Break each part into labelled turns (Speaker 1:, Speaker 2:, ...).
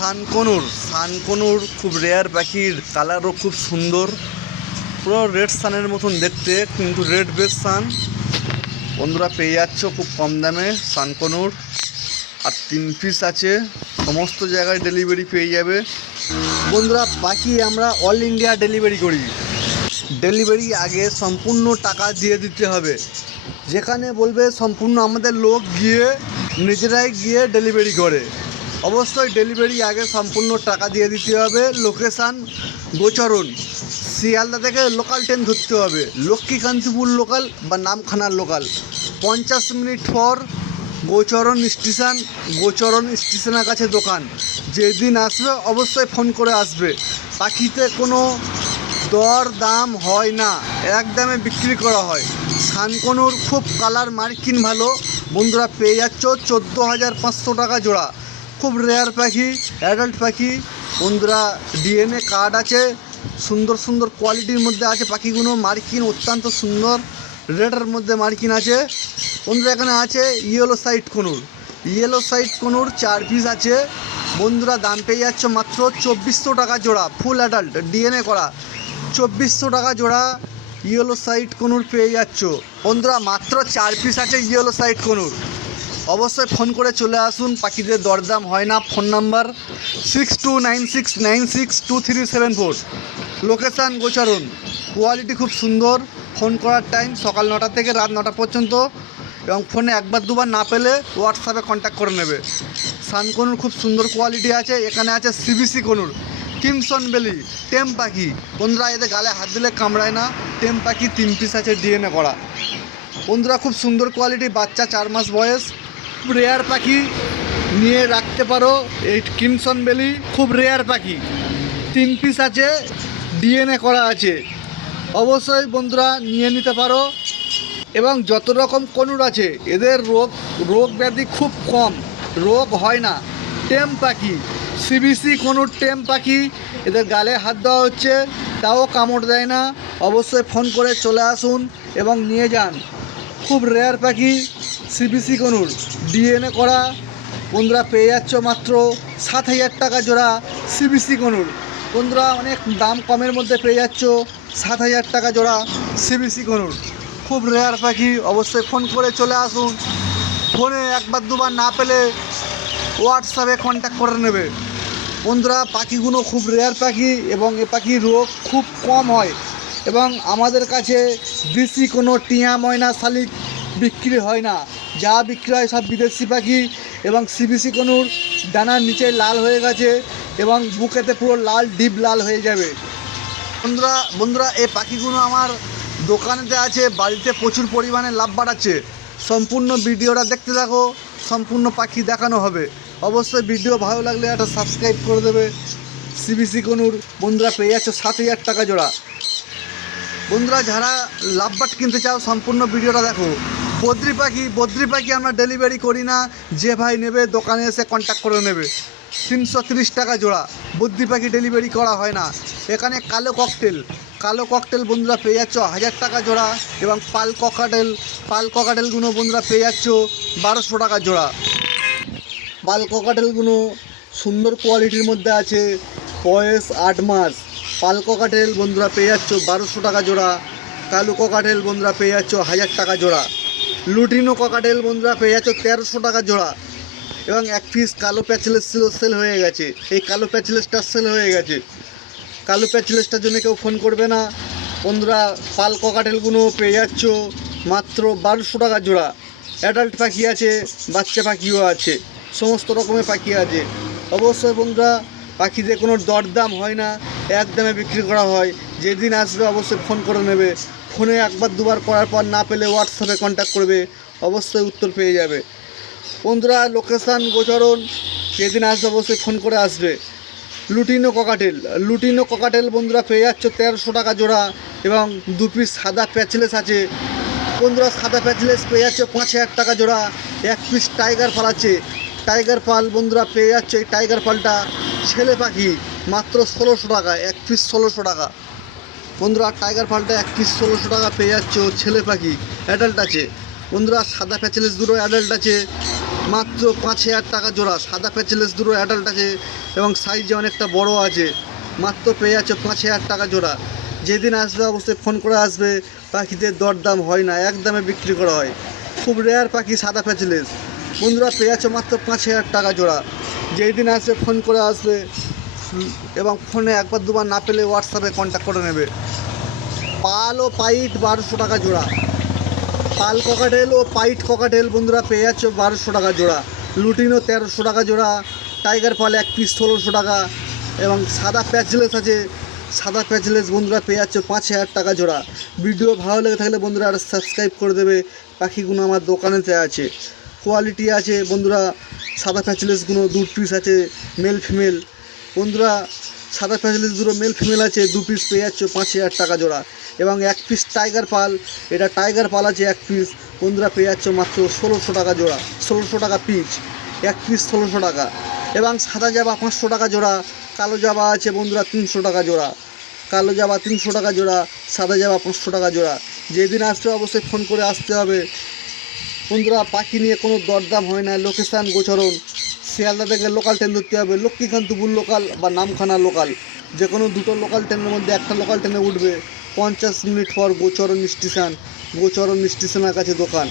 Speaker 1: সানকনুর সানকনুর খুব রেয়ার পাখির কালারও খুব সুন্দর। পুরো রেড সানের মতন দেখতে, কিন্তু রেড বেস সান বন্ধুরা পেয়ে যাচ্ছ খুব কম দামে সানকনুর। আর তিন পিস আছে, সমস্ত জায়গায় ডেলিভারি পেয়ে যাবে। বন্ধুরা পাখি আমরা অল ইন্ডিয়া ডেলিভারি করি। ডেলিভারি আগে সম্পূর্ণ টাকা দিয়ে দিতে হবে। যেখানে বলবে সম্পূর্ণ আমাদের লোক গিয়ে, নিজেরাই গিয়ে ডেলিভারি করে। অবশ্যই ডেলিভারি আগে সম্পূর্ণ টাকা দিয়ে দিতে হবে। লোকেশান গোচরণ। শিয়ালদা থেকে লোকাল ট্রেন ধরতে হবে। লক্ষ্মীকান্তিপুর লোকাল বা নামখানার লোকাল পঞ্চাশ মিনিট পর গোচরণ স্টেশন, গোচরণ স্টেশনের কাছে দোকান। যেদিন আসবে অবশ্যই ফোন করে আসবে। পাখিতে কোনো দর দাম হয় না। এক দামে বিক্রি করা হয়। সানকনুর খুব কালার মার্কিন ভালো। বন্ধুরা পেয়ে যাচ্ছ চোদ্দ হাজার পাঁচশো টাকা জোড়া। খুব রেয়ার পাখি অ্যাডাল্ট পাখি। বন্ধুরা ডিএনএ কার্ড আছে। সুন্দর সুন্দর কোয়ালিটির মধ্যে আছে পাখিগুলো। মার্কিন অত্যন্ত সুন্দর রেডের মধ্যে মার্কিন আছে। বন্ধুরা, এখানে আছে yellow side conure. Yellow side conure চার পিস আছে। বন্ধুরা, দাম পেয়ে যাচ্ছ মাত্র চব্বিশশো টাকা জোড়া ফুল অ্যাডাল্ট ডিএনএ করা। চব্বিশশো টাকা জোড়া ইয়েলো সাইড কনুর পেয়ে যাচ্ছ। বন্ধুরা, মাত্র চার পিস আছে ইয়েলো সাইড কনুর। অবশ্যই ফোন করে চলে আসুন, পাখিদের দরদাম হয় না। Phone number six two nine six nine six two three seven four location Gocharan quality খুব সুন্দর। ফোন করার টাইম সকাল নটা থেকে রাত নটা পর্যন্ত। এবং ফোনে একবার দুবার না পেলে হোয়াটসঅ্যাপে কন্ট্যাক্ট করে নেবে। সানকনুর খুব সুন্দর কোয়ালিটি আছে। এখানে আছে সিবিসি কনুর। কিমসন বেলি টেম পাখি। বন্ধুরা, এদের গালে হাত দিলে কামড়ায় না। টেম পাখি তিন পিস আছে ডিএনএ করা। বন্ধুরা, খুব সুন্দর কোয়ালিটি বাচ্চা চার মাস বয়স। রেয়ার পাখি নিয়ে রাখতে পারো। এই কিমসন বেলি খুব রেয়ার পাখি। তিন পিস আছে ডিএনএ করা আছে। অবশ্যই বন্ধুরা নিয়ে নিতে পারো। এবং যত রকম কনুর আছে, এদের রোগ রোগ ব্যাধি খুব কম। রোগ হয় না। টেম পাখি সিবিসি কনুর টেম পাখি, এদের গালে হাত দেওয়া হচ্ছে, তাও কামড় দেয় না। অবশ্যই ফোন করে চলে আসুন এবং নিয়ে যান। খুব রেয়ার পাখি সিবিসি কনুর। ডিএনএ করা, বন্ধুরা পেয়ে যাচ্ছ মাত্র সাত হাজার টাকা জোড়া সিবিসি কনুর বন্ধুরা অনেক দাম কমের মধ্যে পেয়ে যাচ্ছ সাত হাজার টাকা জোড়া সিবিসি কনুর খুব রেয়ার পাখি, অবশ্যই ফোন করে চলে আসুন। ফোনে একবার দুবার না পেলে হোয়াটসঅ্যাপে কন্ট্যাক্ট করে নেবে। বন্ধুরা, পাখিগুলো খুব রেয়ার পাখি এবং এ পাখির রোগ খুব কম হয় এবং আমাদের কাছে দেশি কোনো টিয়া, ময়না, শালিক বিক্রি হয় না। যা বিক্রি হয় সব বিদেশি পাখি এবং সিবিসি কনুর ডানার নিচে লাল হয়ে গেছে এবং বুকেতে পুরো লাল, ডিপ লাল হয়ে যাবে। বন্ধুরা বন্ধুরা, এই পাখিগুলো আমার দোকানেতে আছে, বাড়িতে প্রচুর পরিমাণে লাভ বাড়াচ্ছে। সম্পূর্ণ ভিডিওটা দেখতে থাকো, সম্পূর্ণ পাখি দেখানো হবে। অবশ্যই ভিডিও ভালো লাগলে একটা সাবস্ক্রাইব করে দেবে। সিবিসি কনুর বন্ধুরা পেয়ে যাচ্ছে সাত হাজার টাকা জোড়া। বন্ধুরা, যারা লাভবাট কিনতে চাও, সম্পূর্ণ ভিডিওটা দেখো। বদ্রি পাখি বদ্রি পাখি আমরা ডেলিভারি করি না। যে ভাই নেবে, দোকানে এসে কন্ট্যাক্ট করে নেবে। তিনশো টাকা জোড়া। বদ্রি পাখি ডেলিভারি করা হয় না। এখানে কালো ককটেল কালো ককটেল বন্ধুরা পেয়ে যাচ্ছ হাজার টাকা জোড়া এবং পাল ককাটেল পাল ককাটেলগুলো বন্ধুরা পেয়ে যাচ্ছ বারোশো টাকা জোড়া। পাল ককাটেলগুলো সুন্দর কোয়ালিটির মধ্যে আছে। বয়স আট মাস। পাল ককাটেল বন্ধুরা পেয়ে যাচ্ছ বারোশো টাকা জোড়া। কালু ককাটেল বন্ধুরা পেয়ে যাচ্ছ হাজার টাকা জোড়া। লুটিনো ককাটেল বন্ধুরা পেয়ে যাচ্ছ তেরোশো টাকা জোড়া। এবং এক পিস কালো প্যাচলেস ছিল সেল হয়ে গেছে। এই কালো প্যাচলেসটা সেল হয়ে গেছে। কালো প্যাচলেসটার জন্য কেউ ফোন করবে না। বন্ধুরা, পাল ককাটেলগুলো পেয়ে যাচ্ছ মাত্র বারোশো টাকা জোড়া। অ্যাডাল্ট পাখি আছে, বাচ্চা পাখিও আছে, সমস্ত রকমের পাখি আছে। অবশ্যই বন্ধুরা, পাখিদের কোনো দরদাম হয় না এক দামে বিক্রি করা হয়। যেদিন আসবে অবশ্যই ফোন করে নেবে। ফোনে একবার দুবার করার পর না পেলে হোয়াটসঅ্যাপে কন্ট্যাক্ট করবে, অবশ্যই উত্তর পেয়ে যাবে। বন্ধুরা লোকেশান গোচরণ, যেদিন আসবে অবশ্যই ফোন করে আসবে। লুটিনো ককাটেল লুটিনো ককাটেল বন্ধুরা পেয়ে যাচ্ছ তেরোশো টাকা জোড়া এবং দু পিস সাদা প্যাচলেস আছে। বন্ধুরা, সাদা প্যাচলেস পেয়ে যাচ্ছে পাঁচ হাজার টাকা জোড়া, এক পিস টাইগার পাল আছে। টাইগার পাল বন্ধুরা পেয়ে যাচ্ছে এই টাইগার পালটা ছেলে পাখি, মাত্র ষোলোশো টাকা, এক পিস ষোলোশো টাকা। বন্ধুরা, টাইগার পালটা এক পিস ষোলোশো টাকা পেয়ে যাচ্ছ ছেলে পাখি অ্যাডাল্ট আছে। বন্ধুরা, সাদা প্যাচেলেস দুটো অ্যাডাল্ট আছে, মাত্র পাঁচ হাজার টাকা জোড়া। সাদা প্যাচেলেস দুটো অ্যাডাল্ট আছে এবং সাইজে অনেকটা বড় আছে, মাত্র পেয়ে যাচ্ছে পাঁচ হাজার টাকা জোড়া। যেদিন আসবে অবশ্যই ফোন করে আসবে, পাখিদের দরদাম হয় না একদমে বিক্রি করা হয়। খুব রেয়ার পাখি সাদা প্যাচেলেস বন্ধুরা, পেয়ে যাচ্ছে মাত্র পাঁচ হাজার টাকা জোড়া। যেই দিন আসবে ফোন করে আসবে এবং ফোনে একবার দুবার না পেলে হোয়াটসঅ্যাপে কন্ট্যাক্ট করে নেবে। পাল ও পাইট বারোশো টাকা জোড়া। পাল ককাটেল ও পাইট ককাটেল বন্ধুরা পেয়ে যাচ্ছে বারোশো টাকা জোড়া। লুটিনও তেরোশো টাকা জোড়া। টাইগার পাল এক পিস ষোলোশো টাকা। এবং সাদা প্যাচলেস আছে। সাদা প্যাচলেস বন্ধুরা পেয়ে যাচ্ছে পাঁচ হাজার টাকা জোড়া। ভিডিও ভালো লেগে থাকলে বন্ধুরা আর সাবস্ক্রাইব করে দেবে। পাখিগুলো আমার দোকানেতে আছে। কোয়ালিটি আছে বন্ধুরা। সাদা প্যাচলেসগুলো দু পিস আছে। মেল ফিমেল বন্ধুরা, সাদা প্যাচলেস দুটো মেল ফিমেল আছে, দু পিস পেয়ে যাচ্ছে পাঁচ হাজার টাকা জোড়া এবং এক পিস টাইগার পাল, এটা টাইগার পাল আছে এক পিস বন্ধুরা পেয়ে যাচ্ছে মাত্র ষোলোশো টাকা জোড়া, ষোলোশো টাকা পিস এক পিস ষোলোশো টাকা এবং সাদা জাবা পাঁচশো টাকা জোড়া, কালো জাবা আছে বন্ধুরা তিনশো টাকা জোড়া, কালো জাবা তিনশো টাকা জোড়া, সাদা জাবা পাঁচশো টাকা জোড়া, যেদিন আসবে অবশ্যই ফোন করে আসতে হবে। বন্ধুরা, পাখি নিয়ে কোনো দরদাম হয় না লোকেশান গোচরণ শিয়ালদা থেকে লোকাল ট্রেন ধরতে হবে। লক্ষ্মীকান্তপুর লোকাল বা নামখানা লোকাল যে কোনো দুটো লোকাল ট্রেনের মধ্যে একটা লোকাল ট্রেনে উঠবে। পঞ্চাশ মিনিট পর গোচরণ স্টেশন গোচরণ স্টেশনের কাছে দোকান।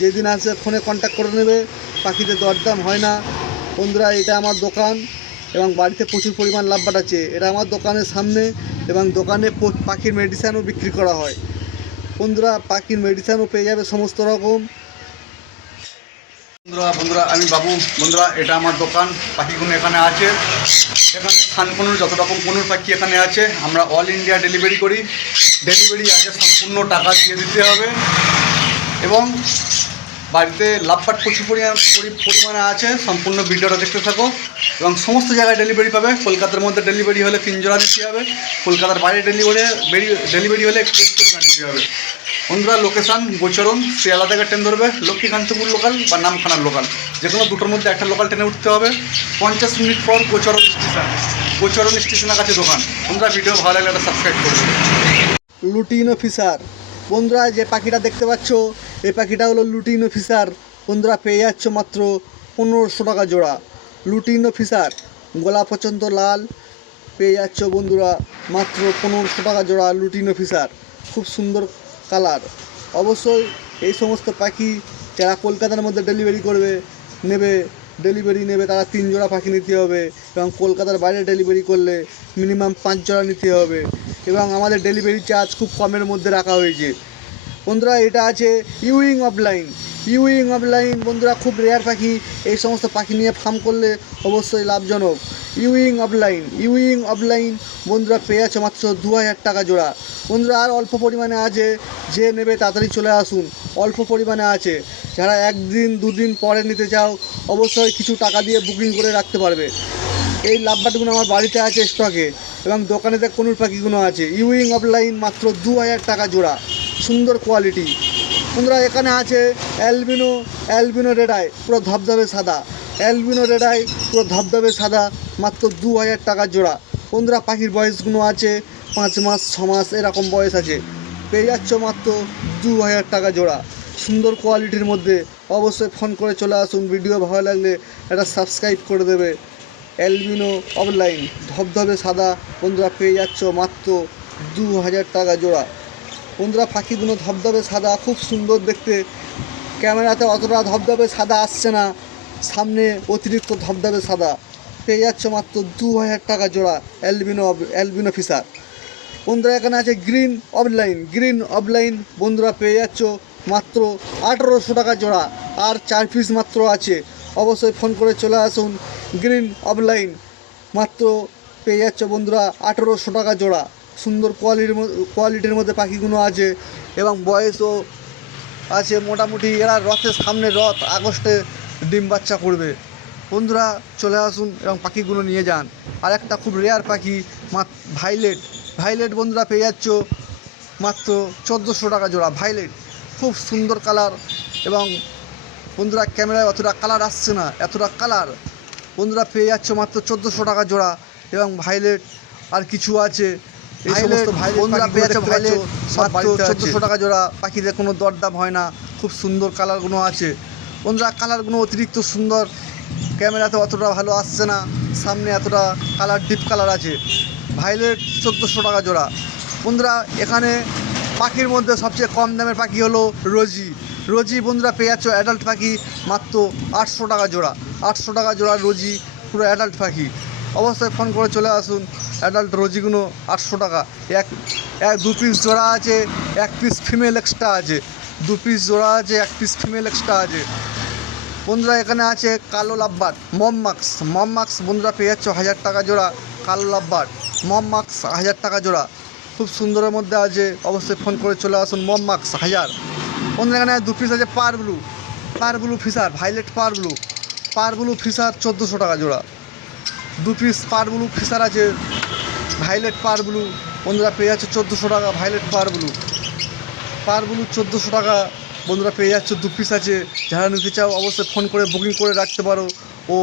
Speaker 1: যেদিন আসে ফোনে কন্ট্যাক্ট করে নেবে। পাখিতে দরদাম হয় না। বন্ধুরা, এটা আমার দোকান এবং বাড়িতে প্রচুর পরিমাণ লাভবাট আছে এটা আমার দোকানের সামনে এবং দোকানে পাখির মেডিসিনও বিক্রি করা হয়। বন্ধুরা, পাখির মেডিসিনও পেয়ে যাবে সমস্ত রকম। বন্ধুরা বন্ধুরা, আমি বাবু। বন্ধুরা, এটা আমার দোকান। পাখিগুলো এখানে আছে। এখানে খানকুনুর যত রকম কোনুর পাখি এখানে আছে, আমরা অল ইন্ডিয়া ডেলিভারি করি। ডেলিভারি আগে সম্পূর্ণ টাকা দিয়ে দিতে হবে। এবং বাড়িতে লাভপাট প্রচুর পরিমাণ পরি- পরিমাণে আছে। সম্পূর্ণ ভিডিওটা দেখতে থাকো। এবং সমস্ত জায়গায় ডেলিভারি পাবে। কলকাতার মধ্যে ডেলিভারি হলে পিঞ্জরা দিতে হবে। কলকাতার বাইরে ডেলিভারি ডেলিভারি হলে একটু দিতে হবে। বন্ধুরা লোকেশান গোচরণ শিয়ালা থেকে ট্রেন ধরবে, লক্ষ্মীকান্তপুর লোকাল বা নামখানার লোকাল যে কোনো দুটোর মধ্যে একটা লোকাল ট্রেনে উঠতে হবে। পঞ্চাশ মিনিট পর গোচরণ স্টেশন গোচরণ স্টেশনের কাছে দোকান। বন্ধুরা ভিডিও ভালো লাগলে একটা সাবস্ক্রাইব করবে লুটিন অফিসার বন্ধুরা, যে পাখিটা দেখতে পাচ্ছ, এই পাখিটা হলো লুটিন অফিসার বন্ধুরা, পেয়ে যাচ্ছ মাত্র পনেরোশো টাকা জোড়া। লুটিন অফিসার গলা পর্যন্ত লাল, পেয়ে যাচ্ছ বন্ধুরা মাত্র পনেরোশো টাকা জোড়া লুটিন অফিসার খুব সুন্দর কালার। অবশ্যই এই সমস্ত পাখি যারা কলকাতার মধ্যে ডেলিভারি করবে, নেবে ডেলিভারি নেবে, তারা তিন জোড়া পাখি নিতে হবে এবং কলকাতার বাইরে ডেলিভারি করলে মিনিমাম পাঁচ জোড়া নিতে হবে এবং আমাদের ডেলিভারি চার্জ খুব কমের মধ্যে রাখা হয়েছে। বন্ধুরা, এটা আছে ইউইং অফলাইন ইউইং অফলাইন বন্ধুরা, খুব রেয়ার পাখি। এই সমস্ত পাখি নিয়ে ফার্ম করলে অবশ্যই লাভজনক। ইউইং অফলাইন ইউইং অফলাইন বন্ধুরা, পেয়ে আছে মাত্র দু হাজার টাকা জোড়া। বন্ধুরা, আর অল্প পরিমাণে আছে, যে নেবে তাড়াতাড়ি চলে আসুন। অল্প পরিমাণে আছে। যারা একদিন, দুদিন পরে নিতে চাও, অবশ্যই কিছু টাকা দিয়ে বুকিং করে রাখতে পারবে। এই লাভবাটগুলো আমার বাড়িতে আছে স্টকে এবং দোকানেতে কোনুর পাখিগুলো আছে। ইউইং অফলাইন মাত্র দু হাজার টাকা জোড়া। সুন্দর কোয়ালিটি বন্ধুরা এখানে আছে অ্যালবিনো অ্যালবিনো রেডাই, পুরো ধবধবে সাদা। অ্যালবিনো রেডাই, পুরো ধবধবে সাদা, মাত্র দু হাজার টাকা জোড়া। বন্ধুরা, পাখির বয়সগুলো আছে পাঁচ মাস, ছ মাস, এরকম বয়স আছে। পেয়ে যাচ্ছ মাত্র দু হাজার টাকা জোড়া। সুন্দর কোয়ালিটির মধ্যে অবশ্যই ফোন করে চলে আসুন। ভিডিও ভালো লাগলে একটা সাবস্ক্রাইব করে দেবে। অ্যালবিনো অফলাইন, ধবধবে সাদা। বন্ধুরা, পেয়ে যাচ্ছ মাত্র দু হাজার টাকা জোড়া। বন্ধুরা পাখিগুলো ধবধবে সাদা। খুব সুন্দর দেখতে। ক্যামেরাতে অতটা ধবধবে সাদা আসছে না। সামনে অতিরিক্ত ধবধবে সাদা। পেয়ে যাচ্ছ মাত্র দু হাজার টাকা জোড়া অ্যালবিনো অ্যালবিনো ফিসার বন্ধুরা, এখানে আছে গ্রিন অফলাইন গ্রিন অফলাইন বন্ধুরা, পেয়ে যাচ্ছ মাত্র আঠেরোশো টাকা জোড়া। আর চার পিস মাত্র আছে। অবশ্যই ফোন করে চলে আসুন গ্রিন অফলাইন মাত্র পেয়ে যাচ্ছ বন্ধুরা আঠেরোশো টাকা জোড়া। সুন্দর কোয়ালিটির কোয়ালিটির মধ্যে পাখিগুলো আছে এবং বয়সও আছে মোটামুটি। এরা রথের সামনে রথ, আগস্টে ডিম বাচ্চা করবে। বন্ধুরা, চলে আসুন এবং পাখিগুলো নিয়ে যান। আর একটা খুব রেয়ার পাখি ভাইলেট ভাইলেট বন্ধুরা পেয়ে যাচ্ছ মাত্র চোদ্দোশো টাকা জোড়া। ভাইলেট খুব সুন্দর কালার এবং বন্ধুরা, ক্যামেরায় অতটা কালার আসছে না, এতটা কালার বন্ধুরা, পেয়ে যাচ্ছ মাত্র চোদ্দোশো টাকা জোড়া এবং ভাইলেট আর কিছু আছে। এই সমস্ত বন্ধুরা পেয়ে ভাইলেট মাত্র চোদ্দোশো টাকা জোড়া পাখিদের কোনো দরদাম হয় না খুব সুন্দর কালারগুলো আছে। বন্ধুরা কালারগুলো অতিরিক্ত সুন্দর। ক্যামেরাতে অতটা ভালো আসছে না সামনে এতটা কালার ডিপ কালার আছে। ভাইলেট চোদ্দোশো টাকা জোড়া। বন্ধুরা এখানে পাখির মধ্যে সবচেয়ে কম দামের পাখি হলো রোজি। রোজি বন্ধুরা পেয়ে যাচ্ছ অ্যাডাল্ট পাখি মাত্র আটশো টাকা জোড়া। আটশো টাকা জোড়া রোজি পুরো অ্যাডাল্ট পাখি। অবশ্যই ফোন করে চলে আসুন। অ্যাডাল্ট রোজিগুলো আটশো টাকা। এক এক, দু পিস জোড়া আছে, এক পিস ফিমেল এক্সট্রা আছে। দু পিস জোড়া আছে, এক পিস ফিমেল এক্সট্রা আছে। বন্ধুরা, এখানে আছে কালো লাভবার, মম মাক্স। মম মাক্স বন্ধুরা পেয়ে যাচ্ছ হাজার টাকা জোড়া কালো লাভবার। মম মাক্স হাজার টাকা জোড়া। খুব সুন্দরের মধ্যে আছে, অবশ্যই ফোন করে চলে আসুন, মম মাক্স হাজার। বন্ধুরা, এখানে দু পিস আছে par blue par blue Fischer violet par blue par blue Fischer চোদ্দোশো টাকা জোড়া। দু পিস পার ব্লু ফিসার আছে। ভাইলেট পার ব্লু বন্ধুরা পেয়ে যাচ্ছে চোদ্দোশো টাকা। Violet par blue par blue চোদ্দোশো টাকা। বন্ধুরা পেয়ে যাচ্ছে দু পিস আছে। যারা নিতে চাও, অবশ্যই ফোন করে বুকিং করে রাখতে পারো। ও